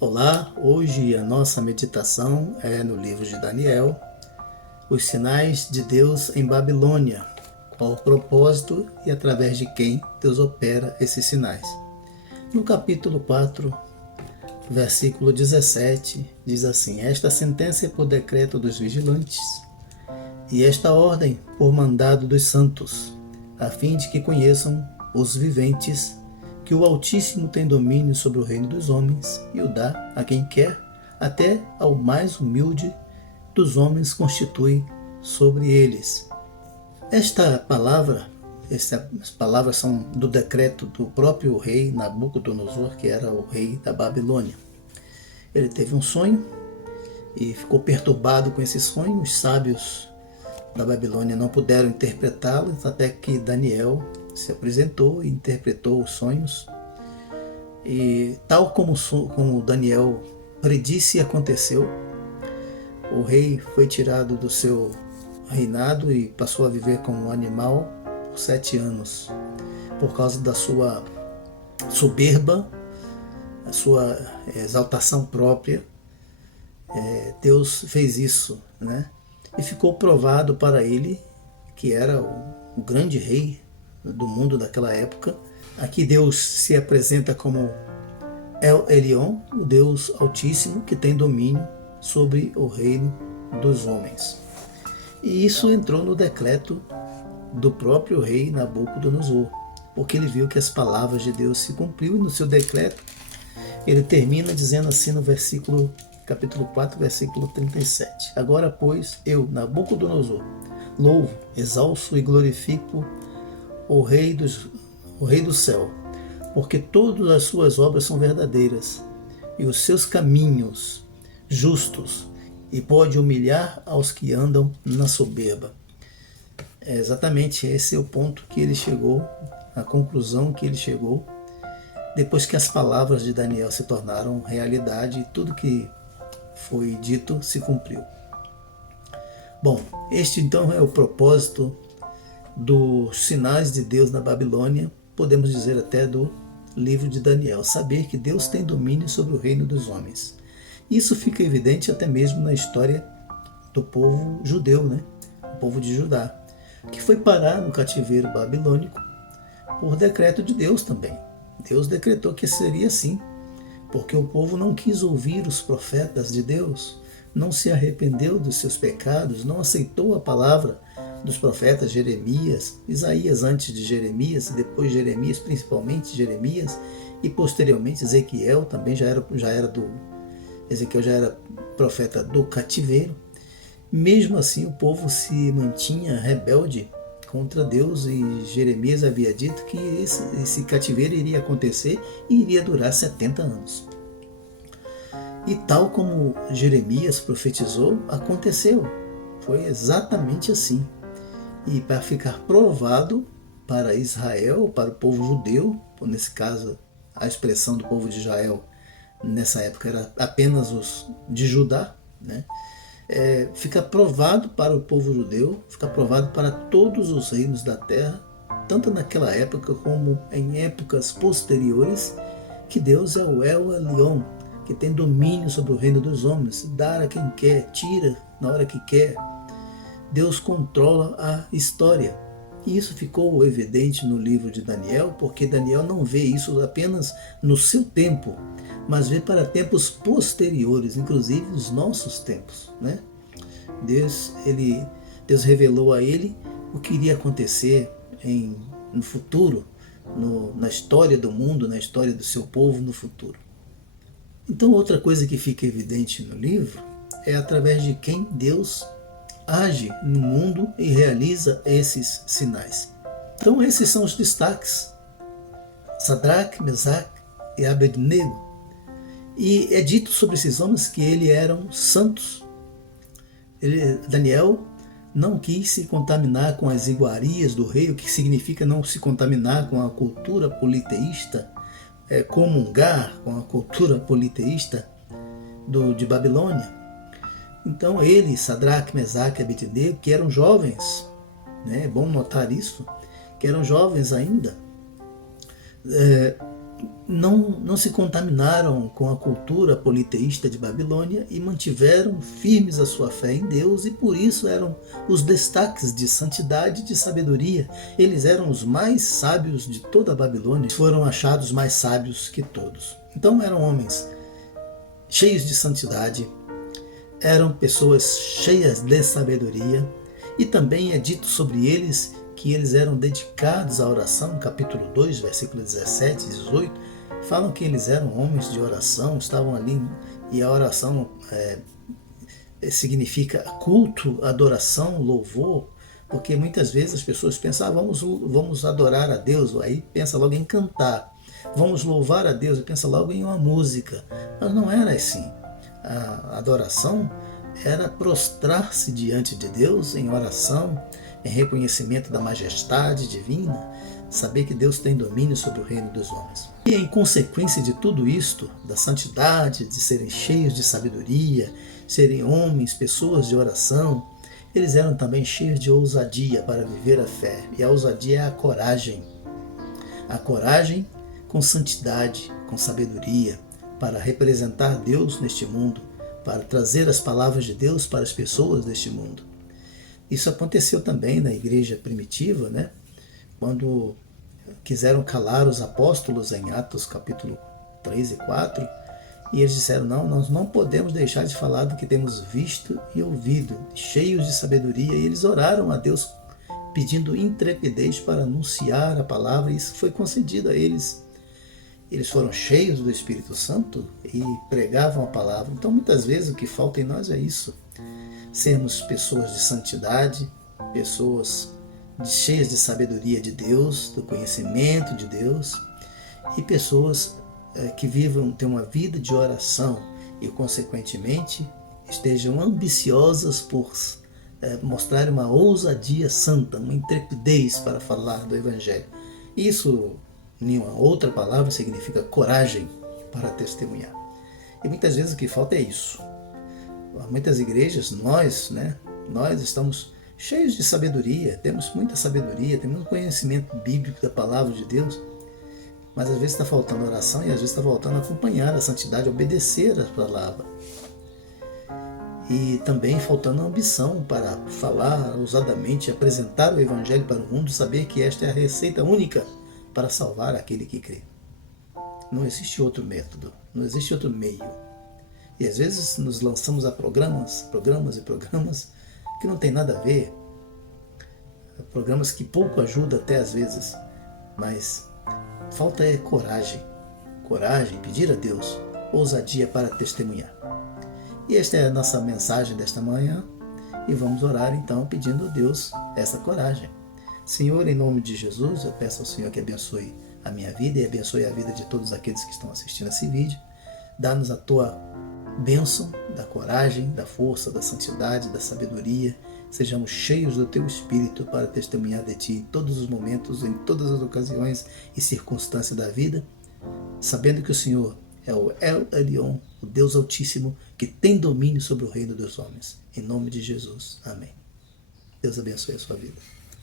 Olá, hoje a nossa meditação é no livro de Daniel, os sinais de Deus em Babilônia, qual o propósito e através de quem Deus opera esses sinais. No capítulo 4, versículo 17, diz assim: Esta sentença é por decreto dos vigilantes, e esta ordem por mandado dos santos, a fim de que conheçam os viventes que o Altíssimo tem domínio sobre o reino dos homens e o dá a quem quer, até ao mais humilde dos homens constitui sobre eles. Esta palavra, essas palavras são do decreto do próprio rei Nabucodonosor, que era o rei da Babilônia. Ele teve um sonho e ficou perturbado com esse sonho. Os sábios da Babilônia não puderam interpretá-lo, até que Daniel se apresentou e interpretou os sonhos. E tal como Daniel predisse, aconteceu. O rei foi tirado do seu reinado e passou a viver como um animal por 7 anos. Por causa da sua soberba, a sua exaltação própria, Deus fez isso, né? E ficou provado para ele que era o grande rei do mundo daquela época. Aqui Deus se apresenta como El Elyon, o Deus Altíssimo, que tem domínio sobre o reino dos homens. E isso entrou no decreto do próprio rei Nabucodonosor, porque ele viu que as palavras de Deus se cumpriu, e no seu decreto ele termina dizendo assim no capítulo 4, versículo 37. Agora, pois, eu, Nabucodonosor, louvo, exalço e glorifico o Rei do céu, porque todas as suas obras são verdadeiras, e os seus caminhos justos, e pode humilhar aos que andam na soberba. Exatamente esse é o ponto que ele chegou, a conclusão que ele chegou, depois que as palavras de Daniel se tornaram realidade e tudo que foi dito se cumpriu. Bom, este então é o propósito dos sinais de Deus na Babilônia, podemos dizer até do livro de Daniel, saber que Deus tem domínio sobre o reino dos homens. Isso fica evidente até mesmo na história do povo judeu, né? O povo de Judá, que foi parar no cativeiro babilônico por decreto de Deus também. Deus decretou que seria assim, porque o povo não quis ouvir os profetas de Deus, não se arrependeu dos seus pecados, não aceitou a palavra dos profetas Jeremias, Isaías antes de Jeremias, e depois Jeremias, principalmente Jeremias, e posteriormente Ezequiel também Ezequiel já era profeta do cativeiro. Mesmo assim, o povo se mantinha rebelde contra Deus, e Jeremias havia dito que esse cativeiro iria acontecer e iria durar 70 anos. E tal como Jeremias profetizou, aconteceu. Foi exatamente assim. E para ficar provado para Israel, para o povo judeu, nesse caso a expressão do povo de Israel nessa época era apenas os de Judá, né? Fica provado para o povo judeu, fica provado para todos os reinos da terra, tanto naquela época como em épocas posteriores, que Deus é o El Elyon, que tem domínio sobre o reino dos homens, dá a quem quer, tira na hora que quer. Deus controla a história. E isso ficou evidente no livro de Daniel, porque Daniel não vê isso apenas no seu tempo, mas vê para tempos posteriores, inclusive os nossos tempos, né? Deus revelou a ele o que iria acontecer no futuro, na história do mundo, na história do seu povo no futuro. Então, outra coisa que fica evidente no livro é através de quem Deus age no mundo e realiza esses sinais. Então, esses são os destaques: Sadraque, Mesaque e Abednego. E é dito sobre esses homens que eles eram santos. Daniel não quis se contaminar com as iguarias do rei, o que significa não se contaminar com a cultura politeísta, comungar com a cultura politeísta de Babilônia. Então ele, Sadraque, Mesaque e Abednego, que eram jovens, né, é bom notar isso, que eram jovens ainda, não se contaminaram com a cultura politeísta de Babilônia e mantiveram firmes a sua fé em Deus, e por isso eram os destaques de santidade e de sabedoria. Eles eram os mais sábios de toda a Babilônia, foram achados mais sábios que todos. Então eram homens cheios de santidade, eram pessoas cheias de sabedoria, e também é dito sobre eles que eles eram dedicados à oração. Capítulo 2, versículo 17 e 18, falam que eles eram homens de oração, estavam ali, e a oração significa culto, adoração, louvor, porque muitas vezes as pessoas pensam, vamos adorar a Deus, aí pensa logo em cantar, vamos louvar a Deus, pensa logo em uma música, mas não era assim. A adoração era prostrar-se diante de Deus em oração, em reconhecimento da majestade divina, saber que Deus tem domínio sobre o reino dos homens. E em consequência de tudo isto, da santidade, de serem cheios de sabedoria, serem homens, pessoas de oração, eles eram também cheios de ousadia para viver a fé. E a ousadia é a coragem. A coragem com santidade, com sabedoria, para representar Deus neste mundo, para trazer as palavras de Deus para as pessoas deste mundo. Isso aconteceu também na igreja primitiva, né? Quando quiseram calar os apóstolos em Atos capítulo 3 e 4, e eles disseram, não, nós não podemos deixar de falar do que temos visto e ouvido, cheios de sabedoria, e eles oraram a Deus pedindo intrepidez para anunciar a palavra, e isso foi concedido a eles. Eles foram cheios do Espírito Santo e pregavam a palavra. Então, muitas vezes, o que falta em nós é isso. Sermos pessoas de santidade, pessoas cheias de sabedoria de Deus, do conhecimento de Deus, e pessoas que tenham uma vida de oração e, consequentemente, estejam ambiciosas por mostrar uma ousadia santa, uma intrepidez para falar do Evangelho. Isso, nenhuma outra palavra, significa coragem para testemunhar. E muitas vezes o que falta é isso. Muitas igrejas, nós estamos cheios de sabedoria, temos muita sabedoria, temos conhecimento bíblico da palavra de Deus, mas às vezes está faltando oração e às vezes está faltando acompanhar a santidade, obedecer a palavra. E também faltando ambição para falar ousadamente, apresentar o Evangelho para o mundo, saber que esta é a receita única para salvar aquele que crê. Não existe outro método, não existe outro meio. E às vezes nos lançamos a programas que não tem nada a ver, programas que pouco ajudam até às vezes, mas falta é coragem, pedir a Deus ousadia para testemunhar. E esta é a nossa mensagem desta manhã, e vamos orar então pedindo a Deus essa coragem. Senhor, em nome de Jesus, eu peço ao Senhor que abençoe a minha vida e abençoe a vida de todos aqueles que estão assistindo esse vídeo. Dá-nos a tua bênção da coragem, da força, da santidade, da sabedoria. Sejamos cheios do teu Espírito para testemunhar de ti em todos os momentos, em todas as ocasiões e circunstâncias da vida, sabendo que o Senhor é o El Elyon, o Deus Altíssimo, que tem domínio sobre o reino dos homens. Em nome de Jesus. Amém. Deus abençoe a sua vida.